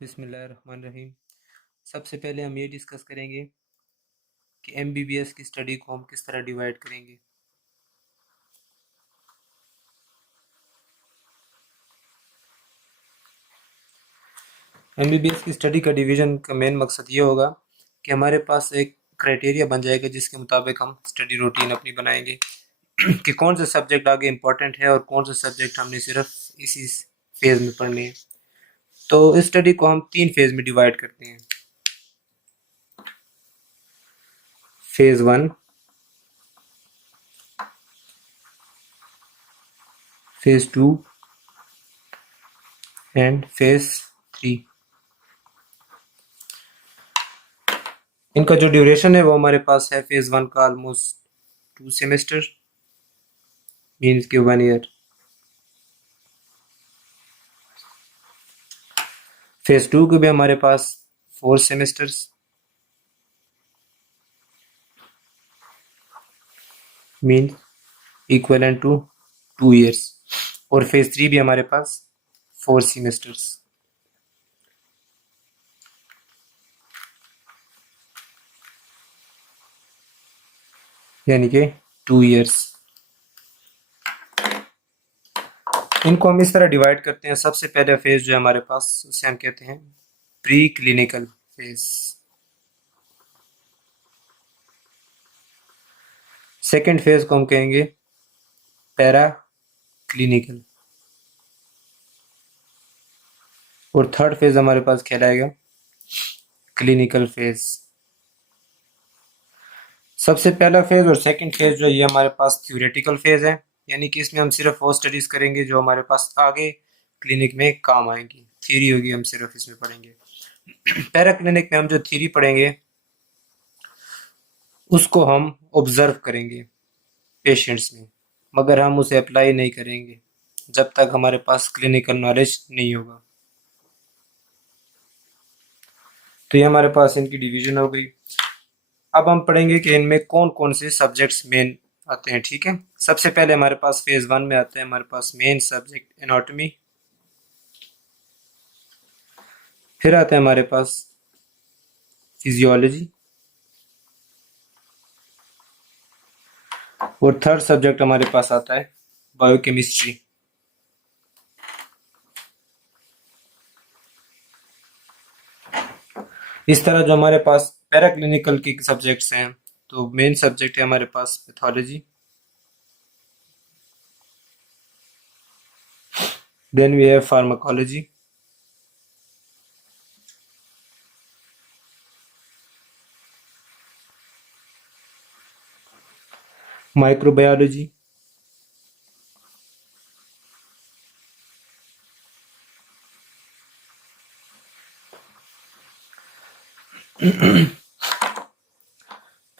बिस्मिल्लाहिर्रहमानिर्रहीम। सबसे पहले हम ये डिस्कस करेंगे कि एमबीबीएस की स्टडी को हम किस तरह डिवाइड करेंगे। एमबीबीएस की स्टडी का डिवीज़न का मेन मकसद ये होगा कि हमारे पास एक क्राइटेरिया बन जाएगा जिसके मुताबिक हम स्टडी रूटीन अपनी बनाएंगे कि कौन से सब्जेक्ट आगे इम्पोर्टेंट है और कौन से सब्जेक्ट हमने सिर्फ इसी फेज़ में पढ़ने हैं। तो इस स्टडी को हम 3 फेज़ में डिवाइड करते हैं। Phase 1, phase 2 and phase 3। इनका जो ड्यूरेशन है वो हमारे पास है फेज़ 1 का ऑलमोस्ट 2 सेमेस्टर, मीन्स के 1 ईयर। फेज़ 2 के भी हमारे पास 4 semesters, means equivalent to 2 years. और फेज़ 3 भी हमारे पास 4 सेमेस्टर्स, यानी कि 2 ईयर्स। इनको हम इस तरह डिवाइड करते हैं। सबसे पहले फेज़ जो है हमारे पास उसे हम कहते हैं pre clinical phase. Second phase को हम कहेंगे पैरा क्लिनिकल। और थर्ड फेज़ हमारे पास कहलाएगा क्लिनिकल फेज़। सबसे पहला फेज़ और सेकंड फेज़ जो है ये हमारे पास थ्योरेटिकल फेज़ है, यानी कि इसमें हम सिर्फ वो स्टडीज़ करेंगे जो हमारे पास आगे क्लिनिक में काम आएंगी। थ्योरी होगी, हम सिर्फ इसमें पढ़ेंगे। पैरा क्लिनिक में हम जो थ्योरी पढ़ेंगे उसको हम ऑब्जर्व करेंगे पेशेंट्स में, मगर हम उसे अप्लाई नहीं करेंगे जब तक हमारे पास क्लिनिकल नॉलेज नहीं होगा। तो ये हमारे पास इनकी डिवीजन हो गई। अब हम पढ़ेंगे कि इनमें कौन कौन से सब्जेक्ट्स मेन आते हैं। ठीक है, सबसे पहले हमारे पास फेज़ 1 में आता है हमारे पास मेन सब्जेक्ट एनाटॉमी। फिर आता है हमारे पास फिजियोलॉजी। और थर्ड सब्जेक्ट हमारे पास आता है बायोकेमिस्ट्री। इस तरह जो हमारे पास पैराक्लिनिकल के सब्जेक्ट्स हैं, तो मेन सब्जेक्ट है हमारे पास pathology, then we have pharmacology, microbiology,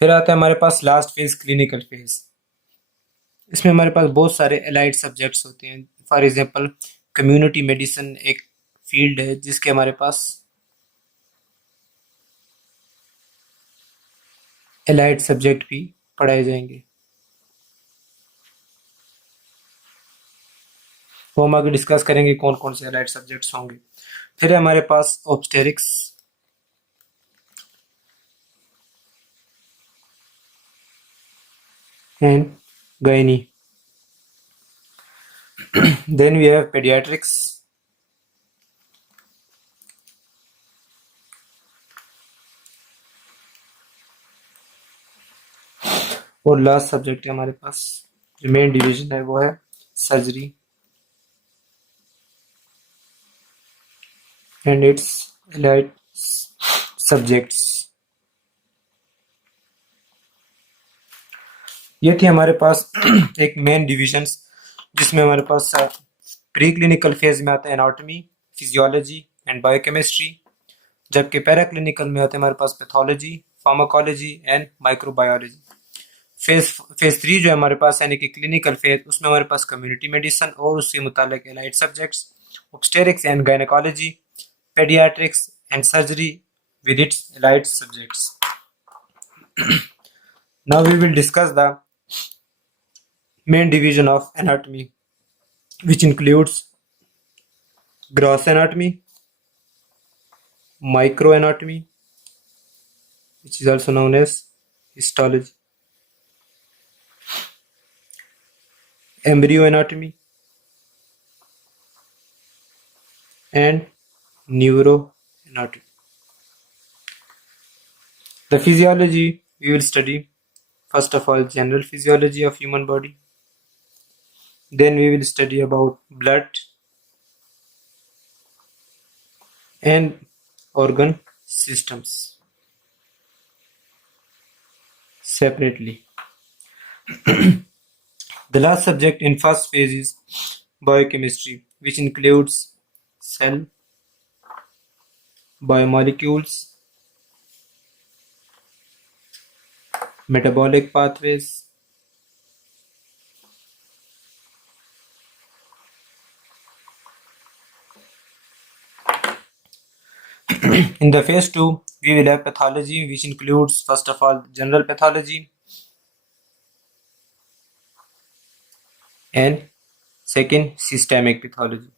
फिर आता है हमारे पास लास्ट फेज क्लिनिकल फेज। इसमें हमारे पास बहुत सारे एलाइड सब्जेक्ट्स होते हैं। फॉर एग्जांपल कम्युनिटी मेडिसिन एक फील्ड है जिसके हमारे पास एलाइड सब्जेक्ट भी पढ़ाए जाएंगे, वो हम आगे डिस्कस करेंगे कौन कौन से एलाइड सब्जेक्ट्स होंगे। फिर है हमारे पास obstetrics, and gynae, then we have paediatrics, और लास्ट सब्जेक्ट है हमारे पास जो मेन डिवीजन है वो है surgery and its allied subjects. ये थी हमारे पास एक मेन डिविजन्स, जिसमें हमारे पास प्री क्लिनिकल फेज में आता है एनाटॉमी, फिजियोलॉजी एंड बायोकेमिस्ट्री, जबकि पैरा क्लिनिकल में होते हैं हमारे पास pathology, pharmacology and microbiology. Phase 3 जो है हमारे पास यानी कि क्लिनिकल फेज, उसमें हमारे पास कम्युनिटी मेडिसिन और उससे मुतालिक allied subjects, obstetrics and gynaecology, paediatrics and surgery with its allied subjects. Now we will discuss the main division of anatomy, which includes gross anatomy, microanatomy, which is also known as histology, embryoanatomy, and neuroanatomy. The physiology we will study first of all general physiology of human body. Then we will study about blood and organ systems separately. The last subject in first phase is biochemistry, which includes cell, biomolecules, metabolic pathways, in the phase 2, we will have pathology, which includes first of all general pathology and second systemic pathology.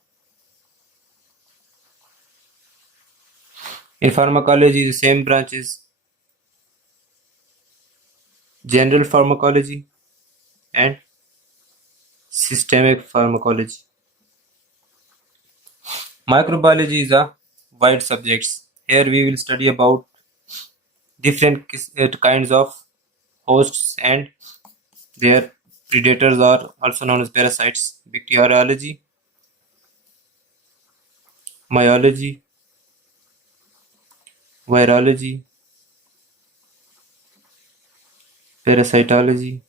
In pharmacology, the same branches general pharmacology and systemic pharmacology. Microbiology is a wide subject. Here we will study about different kinds of hosts and their predators are also known as parasites. Bacteriology, myology, virology, parasitology,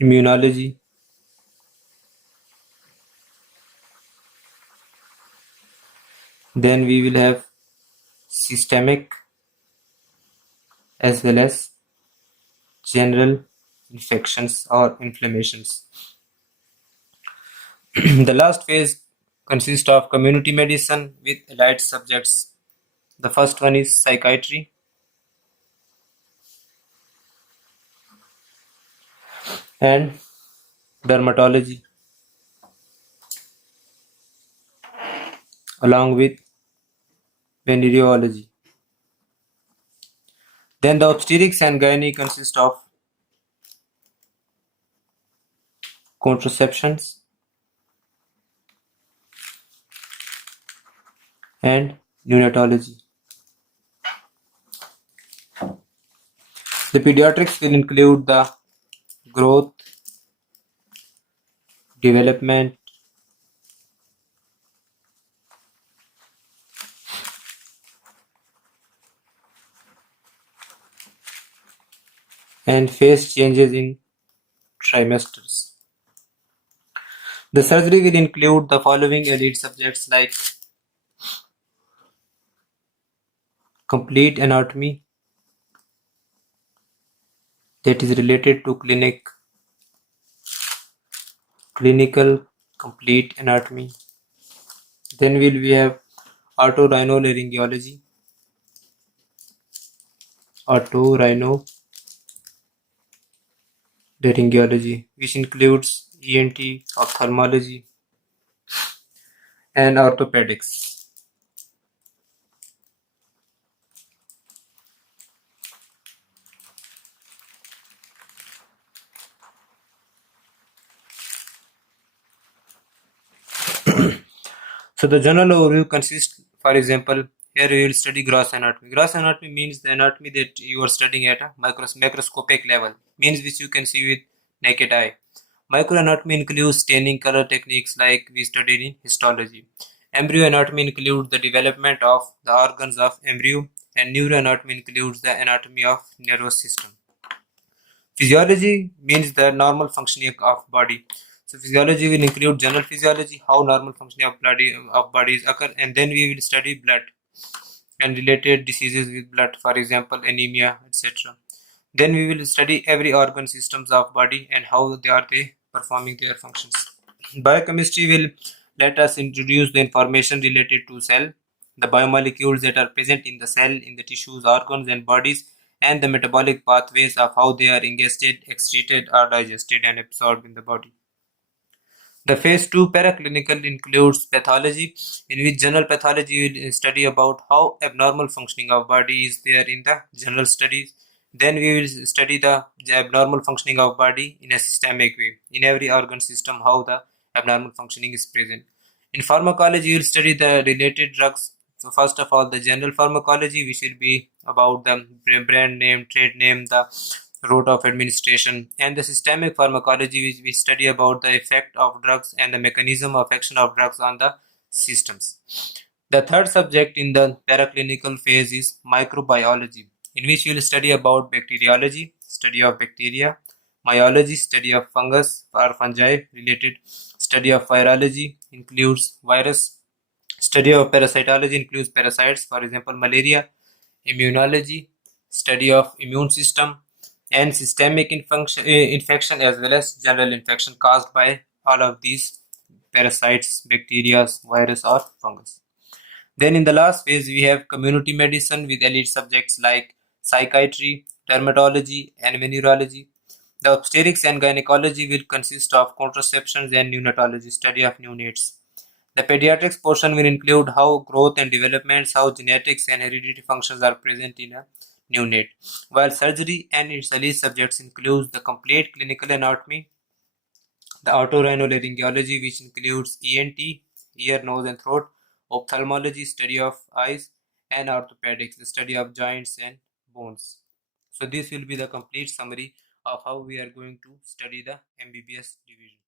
immunology, then we will have systemic as well as general infections or inflammations. The last phase consists of community medicine with allied subjects. The first one is psychiatry and dermatology, along with venereology. Then the obstetrics and gynae consist of contraceptions and neonatology. The pediatrics will include the growth, development, and phase changes in trimesters. The surgery will include the following elite subjects like complete anatomy, that is related to clinical complete anatomy. Then we have otorhinolaryngology, which includes ENT, ophthalmology, and orthopedics. So the general overview consists, for example, here we will study gross anatomy. Gross anatomy means the anatomy that you are studying at a macroscopic level, means which you can see with naked eye. Microanatomy includes staining color techniques like we studied in histology. Embryo anatomy includes the development of the organs of embryo, and neuroanatomy includes the anatomy of nervous system. Physiology means the normal functioning of body. So physiology will include general physiology, how normal functioning of bodies occur, and then we will study blood and related diseases with blood, for example, anemia, etc. Then we will study every organ systems of body and how they performing their functions. Biochemistry will let us introduce the information related to cell, the biomolecules that are present in the cell, in the tissues, organs, and bodies, and the metabolic pathways of how they are ingested, excreted, or digested and absorbed in the body. The phase 2 paraclinical includes pathology, in which general pathology will study about how abnormal functioning of body is there in the general studies. Then we will study the abnormal functioning of body in a systemic way. In every organ system, how the abnormal functioning is present. In pharmacology, we will study the related drugs. So first of all, the general pharmacology, which will be about the brand name, trade name, the route of administration, and the systemic pharmacology, which we study about the effect of drugs and the mechanism of action of drugs on the systems. The third subject in the paraclinical phase is microbiology, in which we will study about bacteriology, study of bacteria, myology, study of fungus or fungi related, study of virology includes virus, study of parasitology includes parasites, for example malaria, immunology, study of immune system, and systemic infection as well as general infection caused by all of these parasites, bacteria, virus, or fungus. Then in the last phase, we have community medicine with elite subjects like psychiatry, dermatology, and venereology. The obstetrics and gynecology will consist of contraceptions and neonatology, study of neonates. The pediatrics portion will include how growth and developments, how genetics and hereditary functions are present in a neonate, while surgery and its elite subjects includes the complete clinical anatomy, the otorhinolaryngology, which includes ENT, ear, nose, and throat, ophthalmology, study of eyes, and orthopedics, the study of joints and bones. So, this will be the complete summary of how we are going to study the MBBS division.